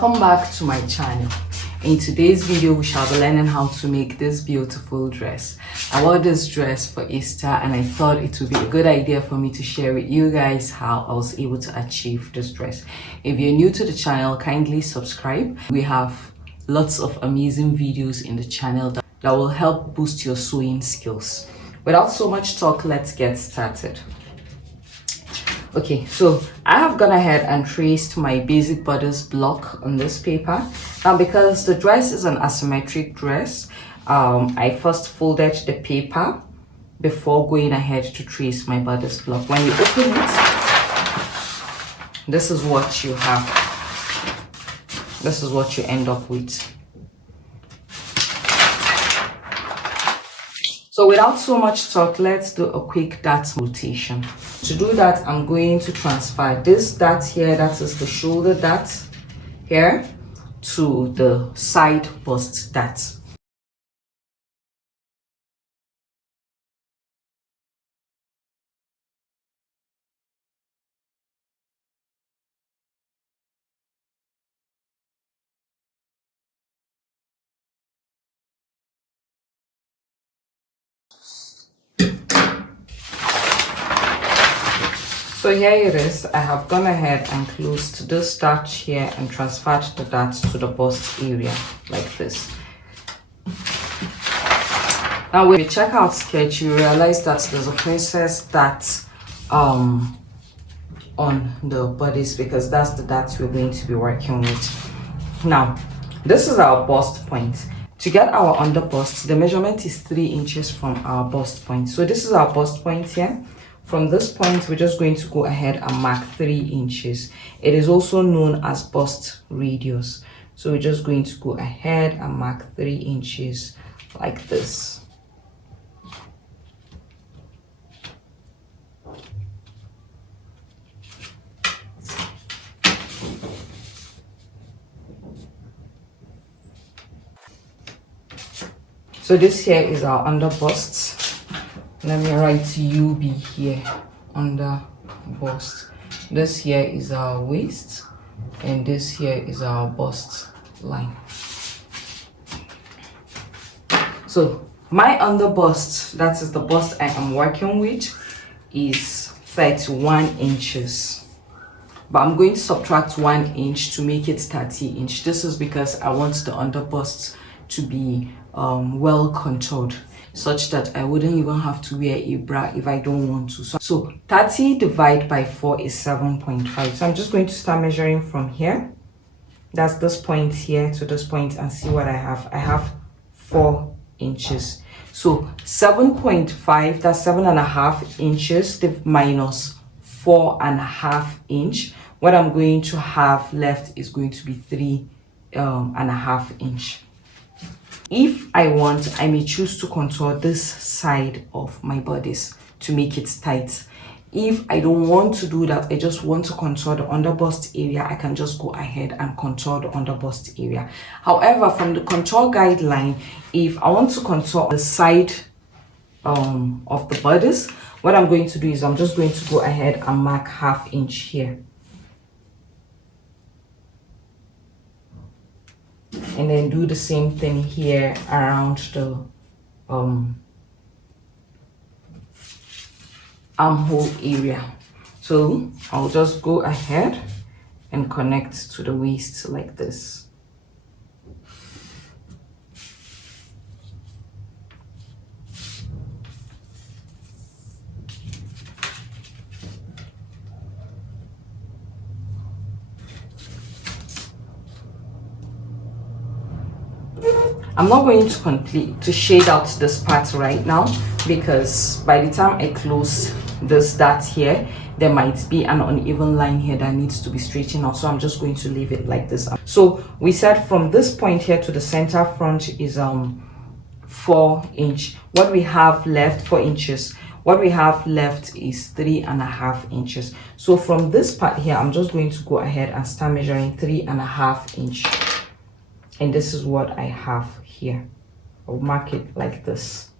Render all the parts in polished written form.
Welcome back to my channel. In today's video we shall be learning how to make this beautiful dress. I wore this dress for Easter and I thought it would be a good idea for me to share with you guys how I was able to achieve this dress. If you're new to the channel, kindly subscribe. We have lots of amazing videos in the channel that will help boost your sewing skills. Without so much talk, let's get started. Okay, so I have gone ahead and traced my basic bodice block on this paper. Now, because the dress is an asymmetric dress, I first folded the paper before going ahead to trace my bodice block. When you open it, this is what you have. This is what you end up with. So without so much talk, let's do a quick dart rotation. To do that, I'm going to transfer this dart here, that is the shoulder dart here, to the side bust dart. So here it is. I have gone ahead and closed this dart here and transferred the dart to the bust area like this. Now when you check out sketch, you realize that there's a princess dart on the bodice, because that's the dart we're going to be working with. Now this is our bust point. To get our under bust, the measurement is 3 inches from our bust point. So this is our bust point here. From this point, we're just going to go ahead and mark 3 inches. It is also known as bust radius. So we're just going to go ahead and mark 3 inches like this. So this here is our under bust. Let me write UB here, under bust. This here is our waist and this here is our bust line. So my under bust, that is the bust I am working with, is 31 inches. But I'm going to subtract 1 inch to make it 30 inch. This is because I want the under bust to be well contoured, such that I wouldn't even have to wear a bra if I don't want to. So 30 divided by 4 is 7.5. So I'm just going to start measuring from here. That's this point here to this point, and see what I have. I have 4 inches. So 7.5, that's 7.5 inches minus 4.5 inch. What I'm going to have left is going to be 3.5 inch. If I want, I may choose to contour this side of my bodice to make it tight. If I don't want to do that, I just want to contour the under bust area, I can just go ahead and contour the under bust area. However, from the contour guideline, if I want to contour the side of the bodice, what I'm going to do is I'm just going to go ahead and mark 1/2 inch here. And then do the same thing here around the armhole area. So I'll just go ahead and connect to the waist like this. I'm not going to shade out this part right now, because by the time I close this dart here, there might be an uneven line here that needs to be straightened out. So I'm just going to leave it like this. So we said from this point here to the center front is 4 inch. What we have left, 4 inches. What we have left is 3.5 inches. So from this part here, I'm just going to go ahead and start measuring 3.5 inch. And this is what I have here. I'll mark it like this.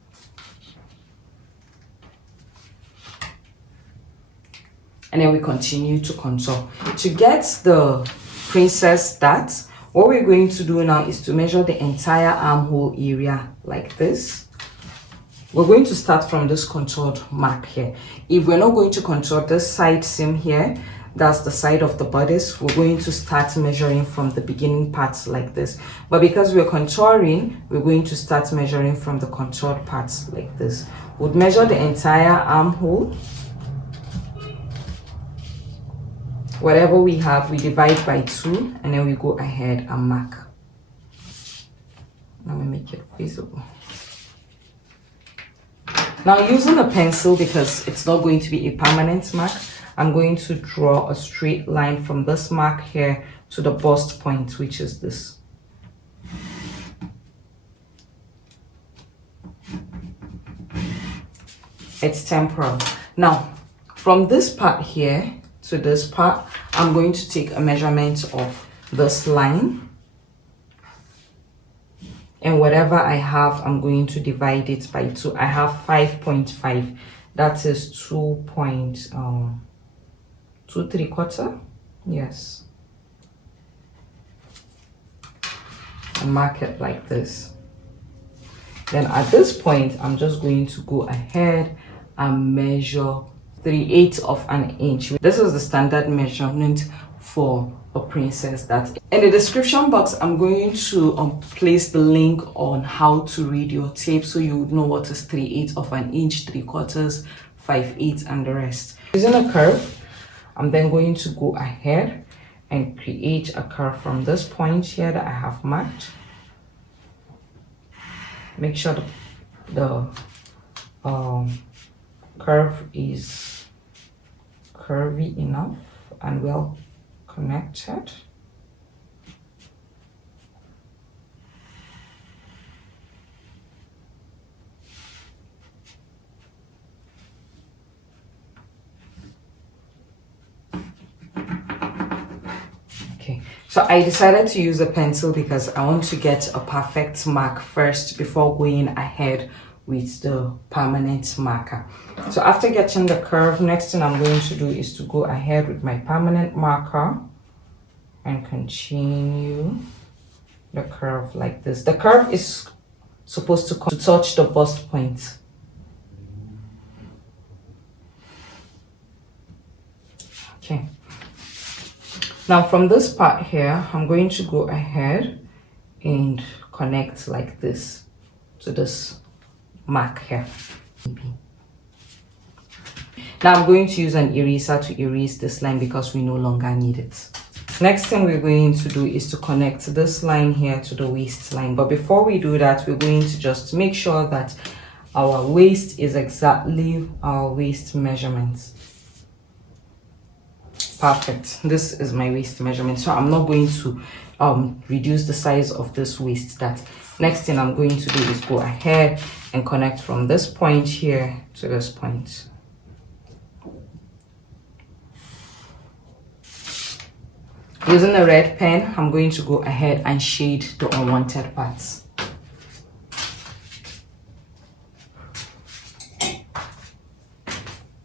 And then we continue to contour. To get the princess dart, What we're going to do now is to measure the entire armhole area like this. We're going to start from this contoured mark here. If we're not going to contour this side seam here, that's the side of the bodice, we're going to start measuring from the beginning parts like this. But because we're contouring, we're going to start measuring from the contoured parts like this. We'll measure the entire armhole. Whatever we have, we divide by 2, and then we go ahead and mark. Let me make it visible. Now, using a pencil, because it's not going to be a permanent mark, I'm going to draw a straight line from this mark here to the bust point, which is this. It's temporal. Now, from this part here to this part, I'm going to take a measurement of this line. And whatever I have, I'm going to divide it by 2. I have 5.5. That is 2 3/4. Yes. And mark it like this. Then at this point, I'm just going to go ahead and measure 3/8 of an inch. This is the standard measurement for a princess. That in the description box, I'm going to place the link on how to read your tape, so you would know what is 3/8 of an inch, 3/4, 5/8, and the rest. Using a curve, I'm then going to go ahead and create a curve from this point here that I have marked. Make sure the curve is curvy enough and well connected. Okay, so I decided to use a pencil because I want to get a perfect mark first before going ahead with the permanent marker. So after getting the curve, next thing I'm going to do is to go ahead with my permanent marker and continue the curve like this. The curve is supposed to touch the bust point. Okay. Now from this part here, I'm going to go ahead and connect like this to this mark here. Now I'm going to use an eraser to erase this line because we no longer need it. Next thing we're going to do is to connect this line here to the waistline. But before we do that, we're going to just make sure that our waist is exactly our waist measurements. Perfect. This is my waist measurement, so I'm not going to reduce the size of this waist. That next thing I'm going to do is go ahead and connect from this point here to this point. Using a red pen, I'm going to go ahead and shade the unwanted parts.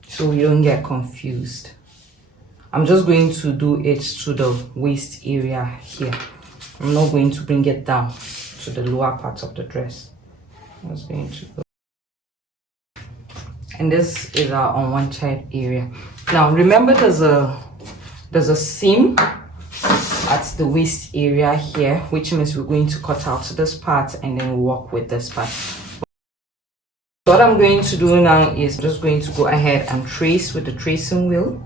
So we don't get confused. I'm just going to do it to the waist area here. I'm not going to bring it down to the lower part of the dress. I'm just going to go. And this is our unwanted area. Now remember, there's a seam at the waist area here, which means we're going to cut out this part and then work with this part. What I'm going to do now is just going to go ahead and trace with the tracing wheel.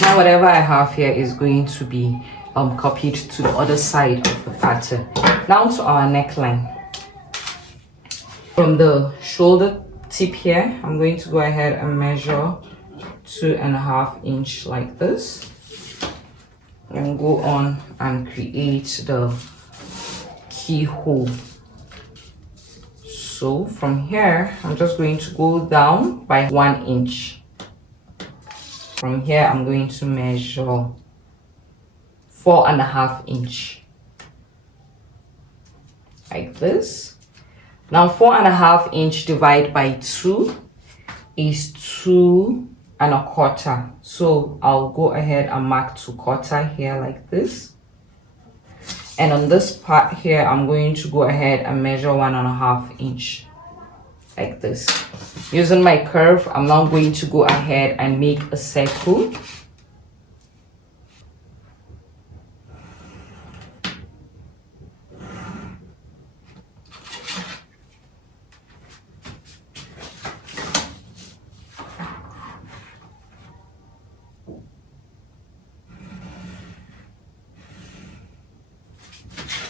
Now whatever I have here is going to be copied to the other side of the pattern. Now to our neckline. From the shoulder tip here, I'm going to go ahead and measure 2.5 inches like this, and go on and create the keyhole. So from here, I'm just going to go down by 1 inch. From here, I'm going to measure 4.5 inches like this. Now 4.5 inches divided by 2 is 2 and a quarter. So I'll go ahead and mark 2/4 here like this. And on this part here, I'm going to go ahead and measure 1.5 inch like this. Using my curve, I'm now going to go ahead and make a circle.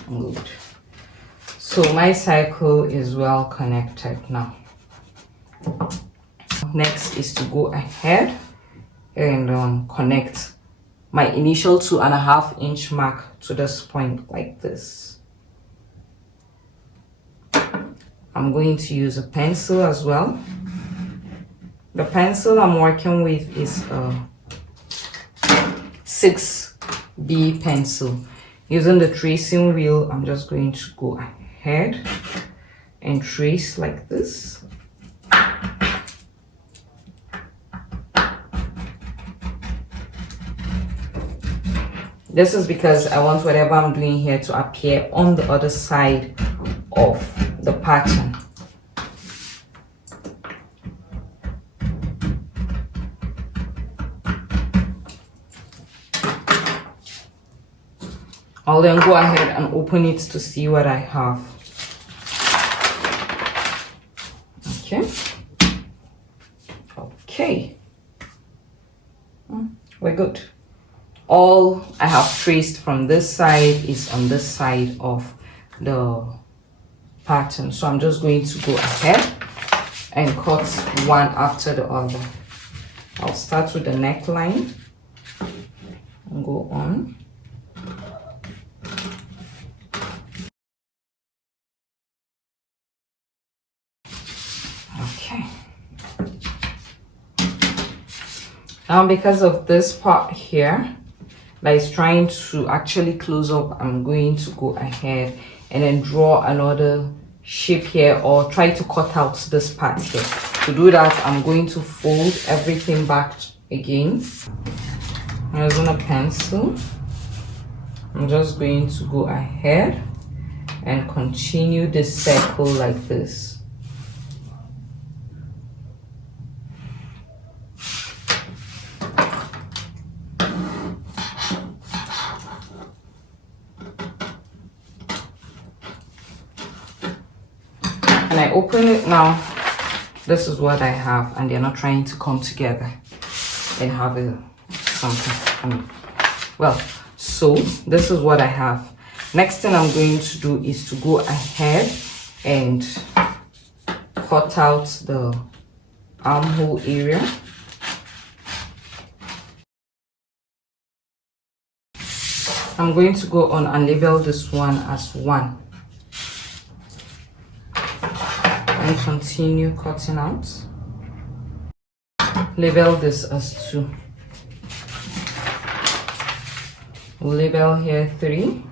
Good. So my circle is well connected now. Next is to go ahead and connect my initial 2.5 inch mark to this point like this. I'm going to use a pencil as well. The pencil I'm working with is a 6B pencil. Using the tracing wheel, I'm just going to go ahead and trace like this. This is because I want whatever I'm doing here to appear on the other side of the pattern. I'll then go ahead and open it to see what I have. Okay. We're good. All I have traced from this side is on this side of the pattern. So I'm just going to go ahead and cut one after the other. I'll start with the neckline and go on. Okay. Now because of this part here that is trying to actually close up, I'm going to go ahead and then draw another shape here, or try to cut out this part here. To do that, I'm going to fold everything back again. Using a pencil, I'm just going to go ahead and continue this circle like this. And I open it now, this is what I have, and they're not trying to come together and have something. Well, so this is what I have. Next thing I'm going to do is to go ahead and cut out the armhole area. I'm going to go on and label this one as 1. And continue cutting out. Label this as 2. Label here 3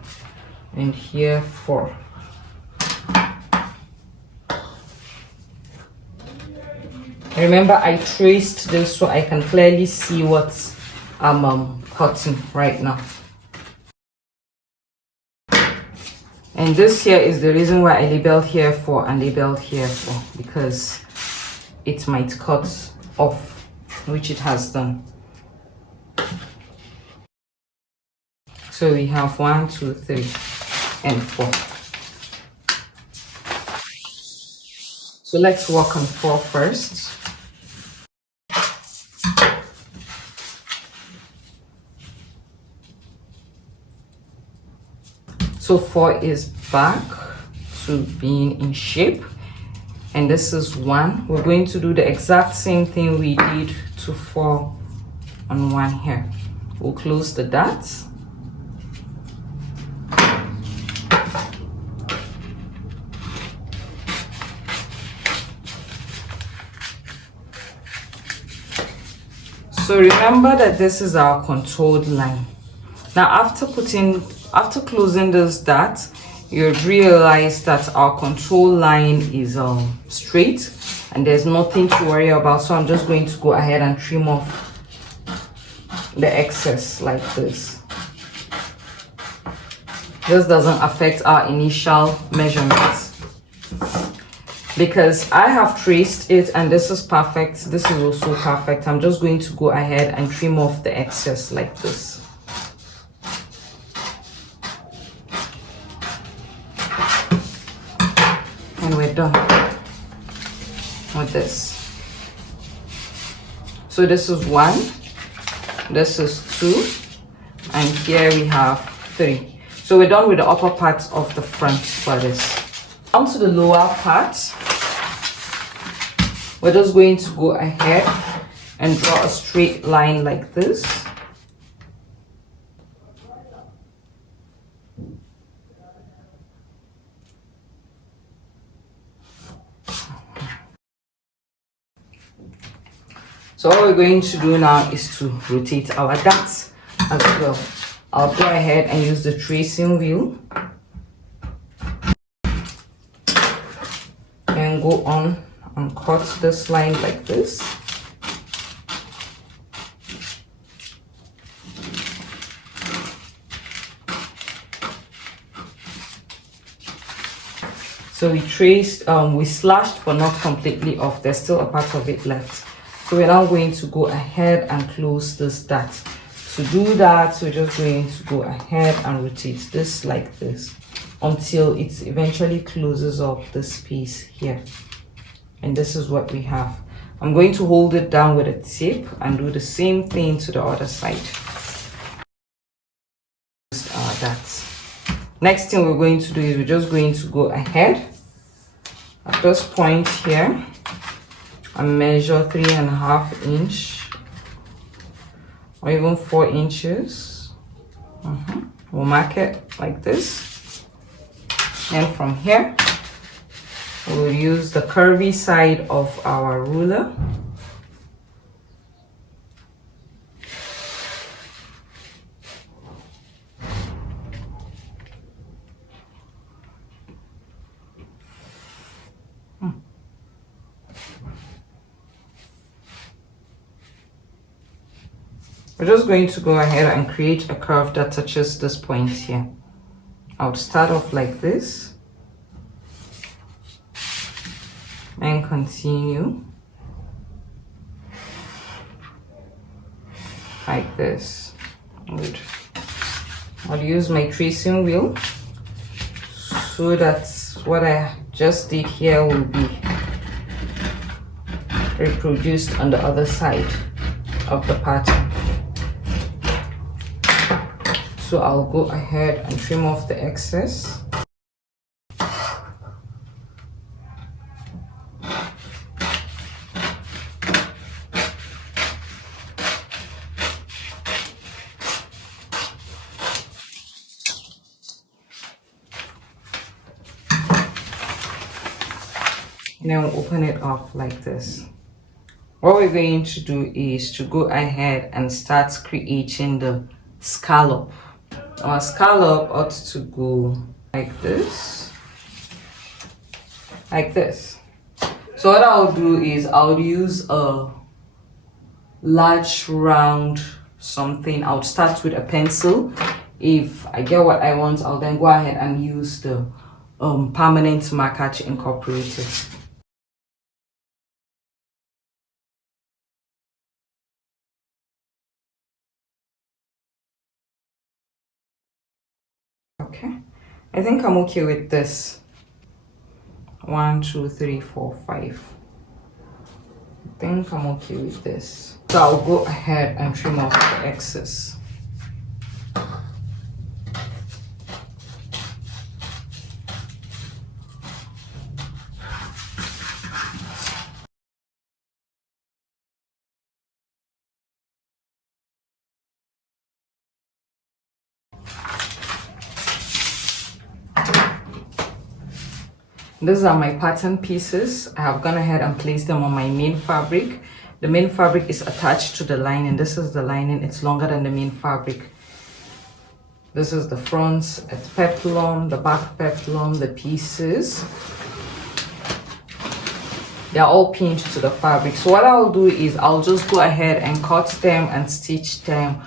and here 4. Remember, I traced this so I can clearly see what I'm cutting right now. And this here is the reason why I labeled here 4 and labeled here 4, because it might cut off, which it has done. So we have 1, 2, 3, and 4. So let's work on 4 first. So 4 is back to being in shape, and this is 1. We're going to do the exact same thing we did to 4 on 1 here. We'll close the dots. So remember that this is our contoured line. Now after closing this dot, you'll realize that our contour line is straight, and there's nothing to worry about. So I'm just going to go ahead and trim off the excess like this. This doesn't affect our initial measurements because I have traced it and this is perfect. This is also perfect. I'm just going to go ahead and trim off the excess like this. And we're done with this. So this is 1, this is 2, and here we have 3. So we're done with the upper part of the front for this. On to the lower part, we're just going to go ahead and draw a straight line like this. So what we're going to do now is to rotate our darts as well. I'll go ahead and use the tracing wheel and go on and cut this line like this. So we traced, we slashed but not completely off. There's still a part of it left. So we're now going to go ahead and close this dart. To do that, we're just going to go ahead and rotate this like this until it eventually closes up this piece here. And this is what we have. I'm going to hold it down with a tip and do the same thing to the other side. Next thing we're going to do is we're just going to go ahead at this point here and measure 3.5 inch or even 4 inches. We'll mark it like this, and from here we'll use the curvy side of our ruler We're just going to go ahead and create a curve that touches this point here. I'll start off like this and continue like this. Good. I'll use my tracing wheel so that what I just did here will be reproduced on the other side of the pattern. So I'll go ahead and trim off the excess. And then we'll open it up like this. What we're going to do is to go ahead and start creating the scallop. Our scallop ought to go like this, like this. So what I'll do is I'll use a large round something. I'll start with a pencil. If I get what I want, I'll then go ahead and use the permanent marker to incorporate it. Okay, I think I'm okay with this. 1, 2, 3, 4, 5. I think I'm okay with this. So I'll go ahead and trim off the excess. These are my pattern pieces. I have gone ahead and placed them on my main fabric. The main fabric is attached to the lining. This is the lining. It's longer than the main fabric. This is the front, it's peplum, the back peplum, the pieces. they're all pinned to the fabric. So what I'll do is I'll just go ahead and cut them and stitch them